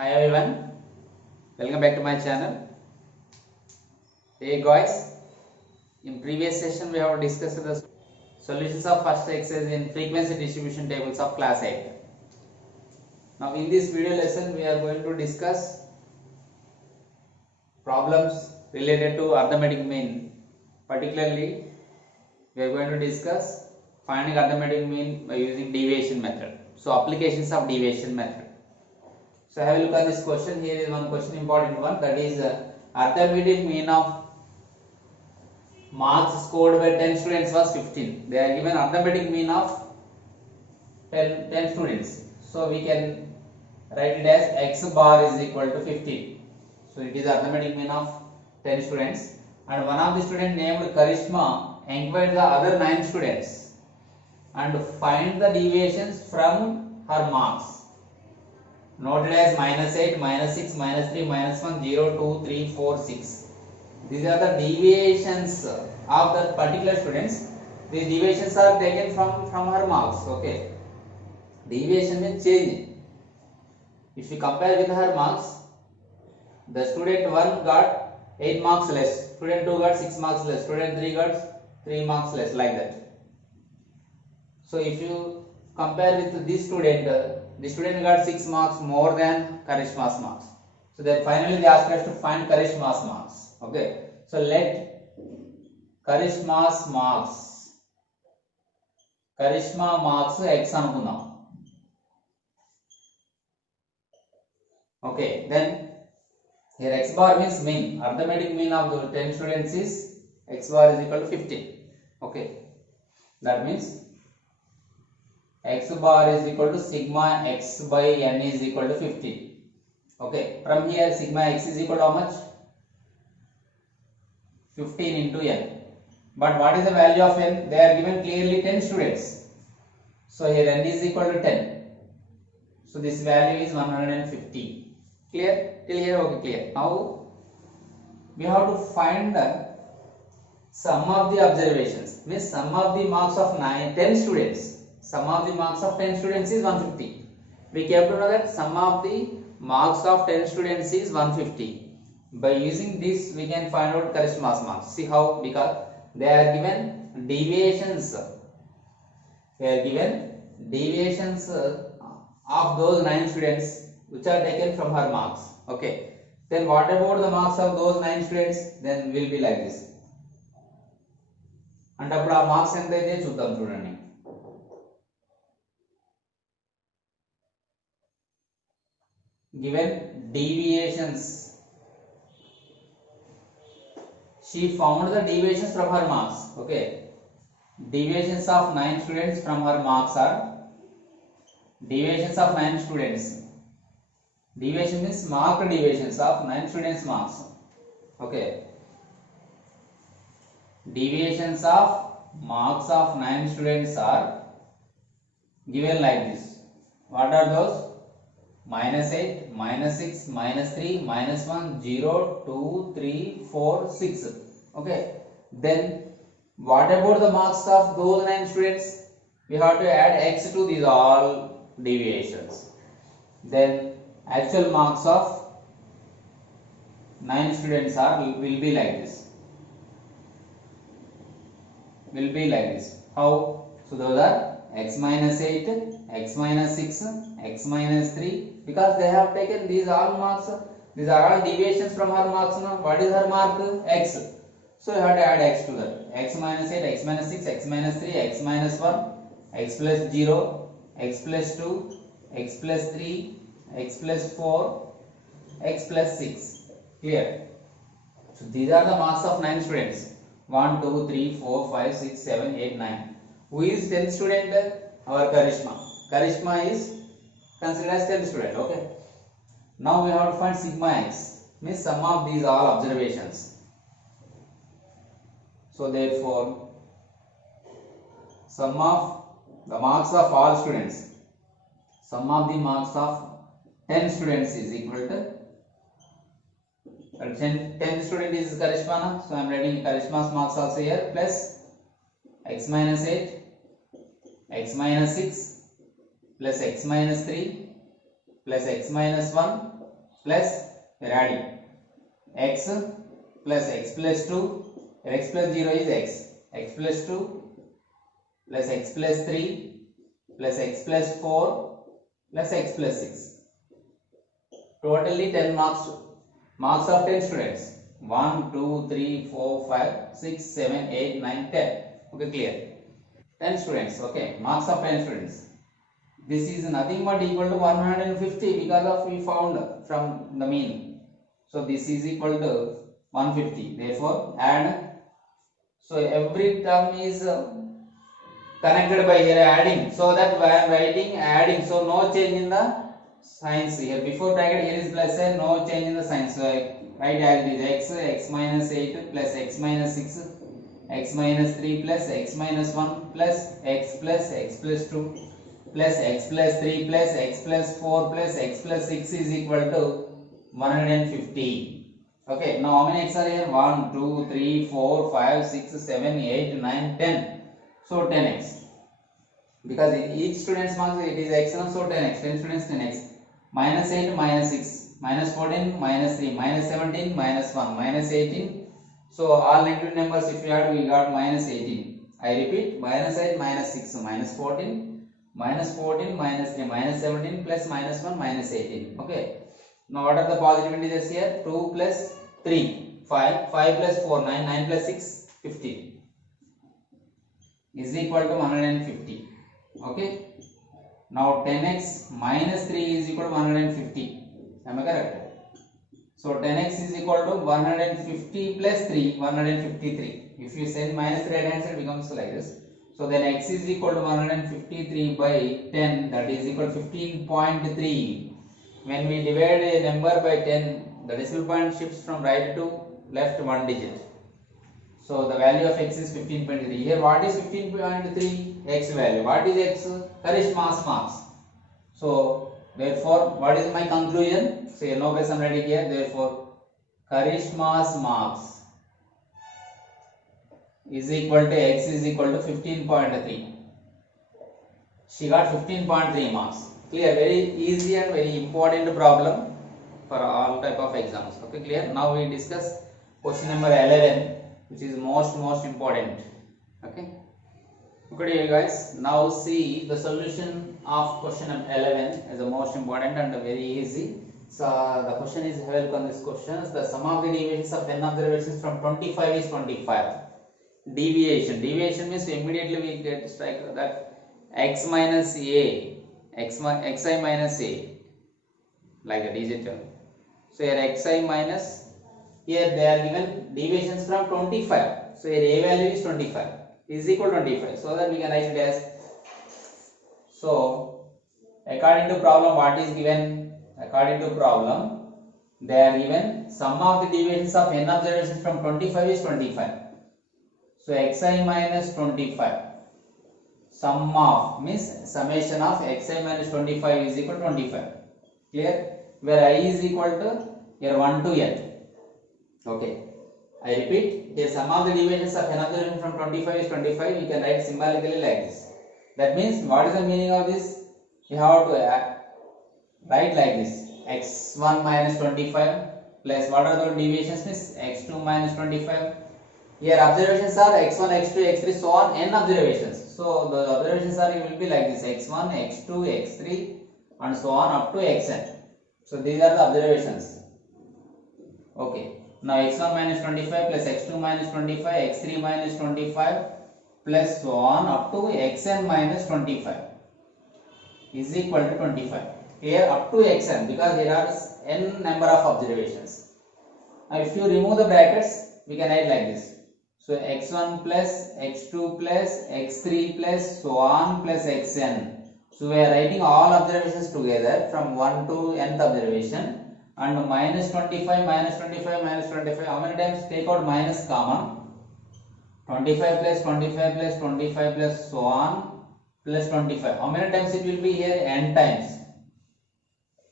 Hi everyone, welcome back to my channel. Hey guys, in previous session we have discussed the solutions of first exercise in frequency distribution tables of class 8. Now in this video lesson we are going to discuss problems related to arithmetic mean. Particularly we are going to discuss finding arithmetic mean by using deviation method. So applications of deviation method. So have a look at this question. Here is one question, important one, that is arithmetic mean of marks scored by 10 students was 15. They are given arithmetic mean of 10 students. So we can write it as x bar is equal to 15. So it is arithmetic mean of 10 students, and one of the student named Karishma inquired the other 9 students and find the deviations from her marks. Noted as -8, -6, -3, -1, 0, 2, 3, 4, 6. These are the deviations of the particular students. These deviations are taken from her marks. Okay. Deviation means change. If you compare with her marks, the student 1 got 8 marks less, student 2 got 6 marks less, student 3 got 3 marks less, like that. So if you compare with this student, the student got 6 marks more than Karishma's marks. So then finally they asked us to find Karishma's marks. Okay. So let Karishma marks x అనుకుందాం. Okay, then here x bar means mean. Arithmetic mean of the 10 students is x bar is equal to 15. Okay, that means x bar is equal to sigma x by n is equal to 15. Okay, from here sigma x is equal to how much? 15 into n. But what is the value of n? They are given clearly 10 students. So here n is equal to 10. So this value is 150. Clear? Till here okay, clear. Now we have to find the sum of the observations. Means sum of the marks of 10 students. Sum of the marks of 10 students is 150. We came to know that sum of the marks of 10 students is 150. By using this we can find out Karishma's marks. See how? Because they are given deviations. They are given deviations of those 9 students which are taken from her marks. Okay. Then what about the marks of those 9 students? Then will be like this. And అప్పుడు ఆ marks ఎంత అయితే చూద్దాం చూడండి. Given deviations, she found the deviations from her marks. Okay, deviations of 9 students from her marks are deviations of 9 students. Deviation means marked deviations of 9 students marks. Okay, deviations of marks of 9 students are given like this. What are those? -8, -6, -3, -1, 0, 2, 3, 4, 6. Okay. Then what about the marks of those 9 students? We have to add x to these all deviations. Then actual marks of 9 students will be like this. Will be like this. How? So those are x minus 8, x minus 6, x minus 3, because they have taken these all marks. These are all deviations from her marks. Now what is her mark? X. So you have to add x to that. X minus 8, x minus 6, x minus 3, x minus 1, x plus 0, x plus 2, x plus 3, x plus 4, x plus 6. Clear? So these are the marks of 9 students. 1, 2, 3, 4, 5, 6, 7, 8, 9. Who is 10th student? Our Karishma. Karishma is considered as 10th student. Okay. Now we have to find sigma x. Means sum of these all observations. So therefore, sum of the marks of all students. Sum of the marks of 10 students is equal to 10th student is Karishma. So I am writing Karishma's marks also here, plus x minus 8, x minus 6, plus x minus 3, plus x minus 1, plus we are adding x plus x plus 2, x plus 0 is x plus 2 plus x plus 3 plus x plus 4 plus x plus 6. Totally 10 marks. Marks of 10 students. 1, 2, 3, 4, 5, 6, 7, 8, 9, 10. Okay, clear. 10 students. Okay, marks of 10 students. This is nothing but equal to 150 because of we found from the mean. So this is equal to 150. Therefore, add. So every term is connected by here adding. So that I am writing adding. So no change in the signs here. Before bracket here is plus and no change in the signs. So I write as it is x minus 8 plus x minus 6 x minus 3 plus x minus 1 plus x plus 2 plus x plus 3 plus x plus 4 plus x plus 6 is equal to 150. Okay, now how many x are here? 1, 2, 3, 4, 5, 6, 7, 8, 9, 10. So 10x. Because in each student's marks it is x, so 10x. 10 students 10x. Minus 8, minus 6, minus 14, minus 3, minus 17, minus 1, minus 18. So all negative numbers if you add we got minus 18. I repeat, minus 8, minus 6, minus 14, minus 14, minus 3, minus 17 plus minus 1, minus 18. Okay. Now what are the positive integers here? 2 plus 3, 5, 5 plus 4, 9, 9 plus 6, 15 is equal to 150. Okay. Now 10x minus 3 is equal to 150. Am I correct? So 10x is equal to 150 plus 3, 153. If you send minus 3 right hand side, it becomes like this. So then x is equal to 153 by 10, that is equal to 15.3. When we divide a number by 10, the decimal point shifts from right to left one digit. So the value of x is 15.3. Here what is 15.3? X value. What is x? Karishma's marks. So therefore what is my conclusion? So no place I am writing here. Therefore Karishma's marks is equal to x is equal to 15.3. She got 15.3 marks. Clear? Very easy and very important problem for all type of exams. Okay, clear? Now we discuss question number 11, which is most important. Okay. Okay, guys. Now see the solution of question number 11 as the most important and very easy. So the question is help on this question. The sum of the deviations of 10 observations from 25 is 25. Deviation means immediately we get strike that x minus a, xi minus a, like a digit term. So here xi minus, here they are given deviations from 25. So here a value is 25 is equal to 25. So that we can write it as, so according to problem what is given? According to problem they are given sum of the deviations of n observations from 25 is 25. So xi minus 25. Sum of means summation of xi minus 25 is equal to 25. Clear? Where I is equal to here 1 to n. Okay. I repeat, here sum of the deviations of n observation from 25 is 25. You can write symbolically like this. That means what is the meaning of this? You have to write like this: x1 minus 25 plus what are the deviations? Means x2 minus 25. Here observations are x1, x2, x3, so on, n observations. So the observations are will be like this: x1, x2, x3, and so on up to xn. So these are the observations. Okay. Now x1 minus 25 plus x2 minus 25, x3 minus 25 plus so on up to xn minus 25 is equal to 25. Here up to xn because there are n number of observations. Now if you remove the brackets, we can write like this. So x1 plus x2 plus x3 plus so on plus xn. So we are writing all observations together from 1 to nth observation. And minus 25, minus 25, minus 25. How many times? Take out minus common. 25 plus 25 plus 25 plus so on plus 25. How many times it will be here? N times.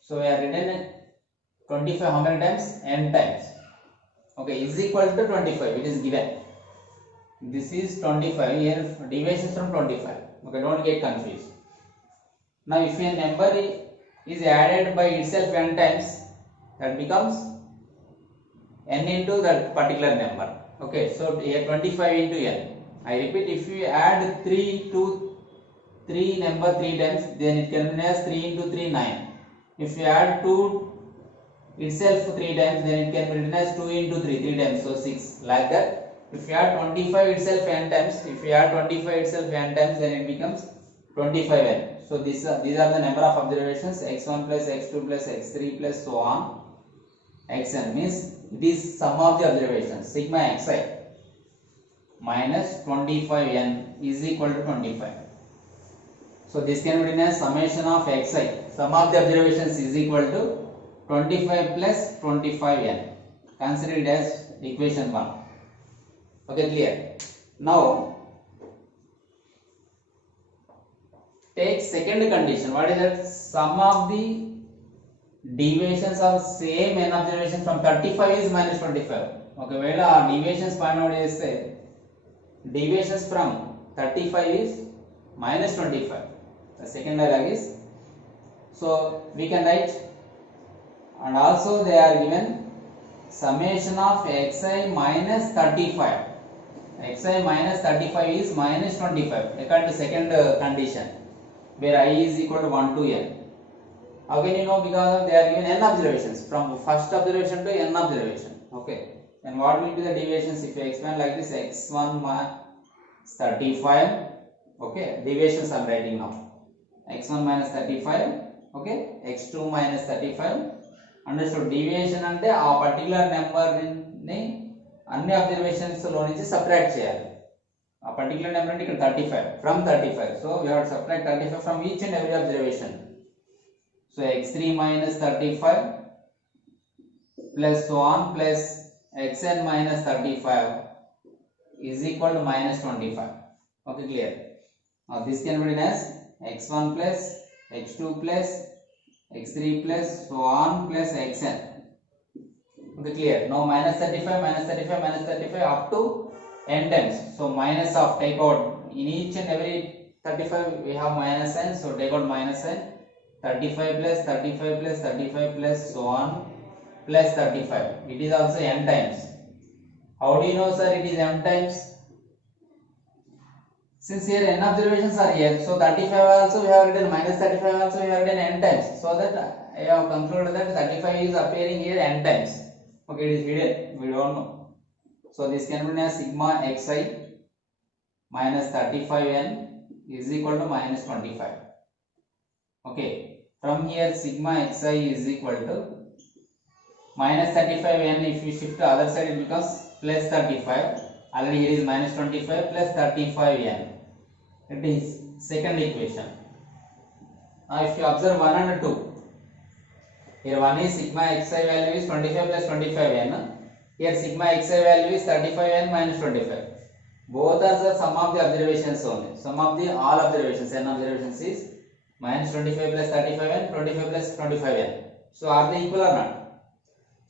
So we have written 25. How many times? N times. Okay, is equal to 25. It is given. This is 25. Here deviations from 25. Okay, don't get confused. Now if a number is added by itself n times, that becomes n into that particular number. Okay, so here 25 into n. I repeat, if you add 3 to 3 number 3 times, then it can be as 3 into 3 9. If you add 2 itself 3 times, then it can be written as 2 into 3 times, so 6, like that. If you add 25 itself n times, then it becomes 25n. So these are the number of observations, x1 plus x2 plus x3 plus so on xn, means it is sum of the observations, sigma xi minus 25n is equal to 25. So this can be written as summation of xi, sum of the observations, is equal to 25 plus 25n. Consider it as equation 1. Okay, clear? Now take second condition. What is that? Sum of the deviations of same n observation from 35 is minus 25. Okay, well, our deviations find out is deviations from 35 is minus 25. The second dialog is, so we can write, and also they are given summation of xi minus 35. Xi minus 35 is minus 25 according to second condition, where I is equal to 1 to n. How can you know? Because they are given n observations, from first observation to n observation. Okay, and what will be the deviations if you expand like this? X1 minus 35. Okay, deviations I am writing now. X1 minus 35. Okay, X2 minus 35. Understood? Deviation ante ఆ particular number ని అన్ని observations లో నుంచి subtract చేయాలి. ఆ particular number అంటే ఇక్కడ 35, from 35. So we have to subtract 35 from each and every observation. So x3 minus 35 plus so on plus xn minus 35 is equal to minus 25. Okay, clear? Now this can be written as x1 plus x2 plus x3 plus so on plus xn. Okay, clear? Now minus 35 minus 35 minus 35 up to n times. So minus of, take out in each and every 35 we have minus n, so take out minus n. 35 plus 35 plus 35 plus so on plus 35. It is also n times. How do you know, sir, it is m times? Since here n observations are here, so 35 also we have written, minus 35 also we have written n times. So that I have concluded that 35 is appearing here n times. Okay, it is hidden, we don't know. So this can be written as sigma xi minus 35n is equal to minus 25. Okay, from here sigma xi is equal to minus 35n. If you shift to other side, it becomes plus 35. Already here is minus 25 plus 35n. It is second equation. Now if you observe 1 and 2, here 1 is sigma xi value is 25 plus 25n. Here sigma xi value is 35n minus 25. Both are the sum of the observations only. Sum of the all observations, n observations is minus 25 plus 35n, 25 plus 25n. So are they equal or not?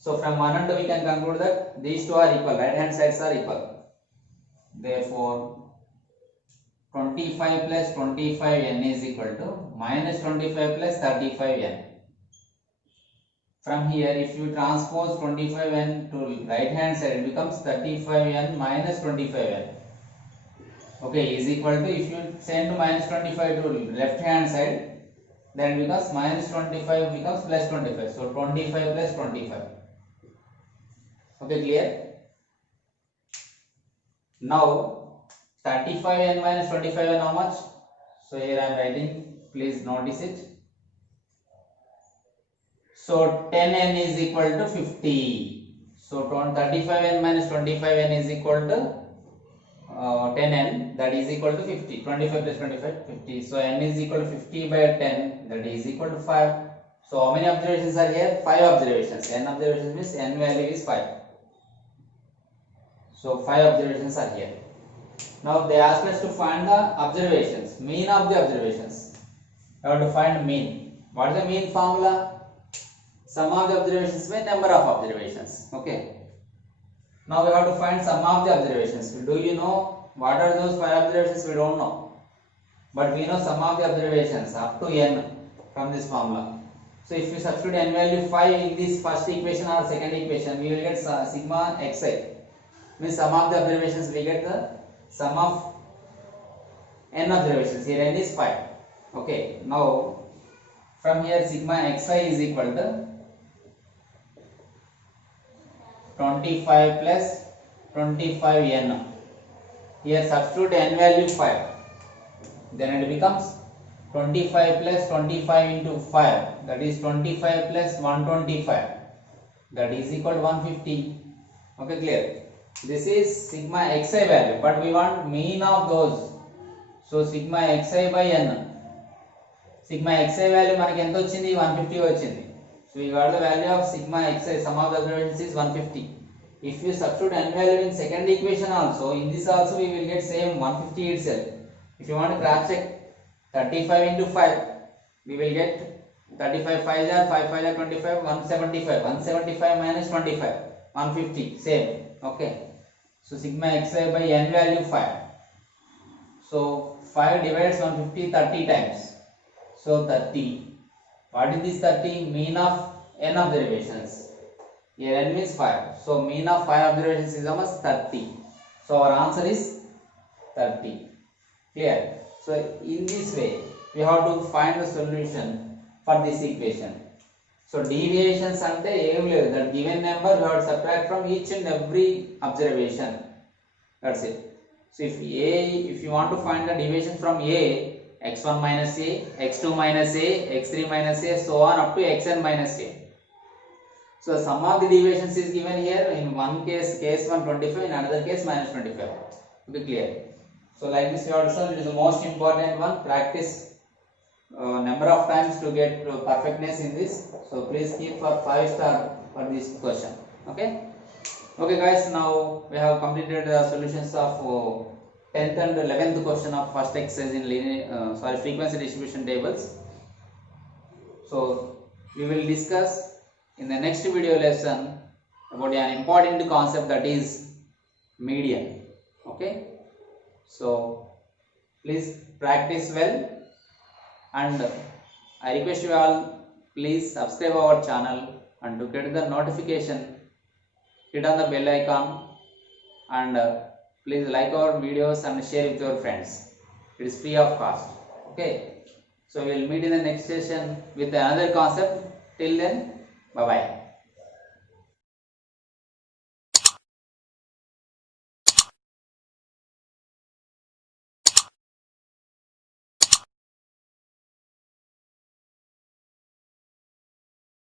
So from 1 and 2 we can conclude that these two are equal, right hand sides are equal. Therefore 25 plus 25n is equal to minus 25 plus 35n. From here, if you transpose 25n to right hand side, it becomes 35n minus 25n. Okay, is equal to, if you send to minus 25 to left hand side, then becomes minus 25 becomes plus 25. So 25 plus 25. Okay, clear? Now 35n minus 25n, how much? So here I am writing, please notice it. So 10n is equal to 50. So 35n minus 25n is equal to 10n, that is equal to 50. 25 plus 25, 50. So n is equal to 50 by 10, that is equal to 5. So how many observations are here? 5 observations. N observations means n value is 5. So 5 observations are here. Now they ask us to find the observations, mean of the observations. You have to find mean. What is the mean formula? Sum of the observations by number of observations. Okay. Now we have to find sum of the observations. Do you know what are those 5 observations? We don't know. But we know sum of the observations up to n from this formula. So if you substitute n value 5 in this first equation or second equation, we will get sigma xi. Means sum of the observations, we get the sum of n observations. Here n is 5. Okay. Now from here sigma xi is equal to 25 plus 25n. Here substitute n value 5. Then it becomes 25 plus 25 into 5, that is 25 plus 125, that is equal to 150. Okay, clear? This is sigma xi value, but we want mean of those. So sigma xi by n. Sigma xi value మనకి ఎంత వచ్చింది? 150 వచ్చింది. So we got the value of sigma xi, sum of the observations is 150. If you substitute n value in second equation also, in this also we will get same 150 itself. If you want to cross check 35 into 5, we will get 35 5 are 5 5 are 25, 175. 175 minus 25, 150, same. Okay. So sigma xi by n value 5. So 5 divides 150 30 times. So 30. What is this 30? Mean of n observations. Here n means 5. So mean of 5 observations is almost 30. So our answer is 30. Clear? So in this way we have to find the solution for this equation. So deviations ante em ledu, that given number we have to subtract from each and every observation. That's it. So if you want to find the deviation from a, x1 minus a, x2 minus a, x3 minus a, so on up to xn minus a. So sum of the deviations is given here. In one case 125, in another case minus 25. To be clear. So like this you have to solve. It is the most important one. Practice number of times to get perfectness in this. So please keep for 5 star for this question. Okay. Okay guys, now we have completed the solutions of 10th and 11th question of first exercise in frequency distribution tables. So we will discuss in the next video lesson about an important concept, that is median. Okay. So please practice well, and I request you all, please subscribe our channel, and to get the notification hit on the bell icon, and please like our videos and share with your friends. It is free of cost. Okay. So we will meet in the next session with another concept. Till then, bye bye.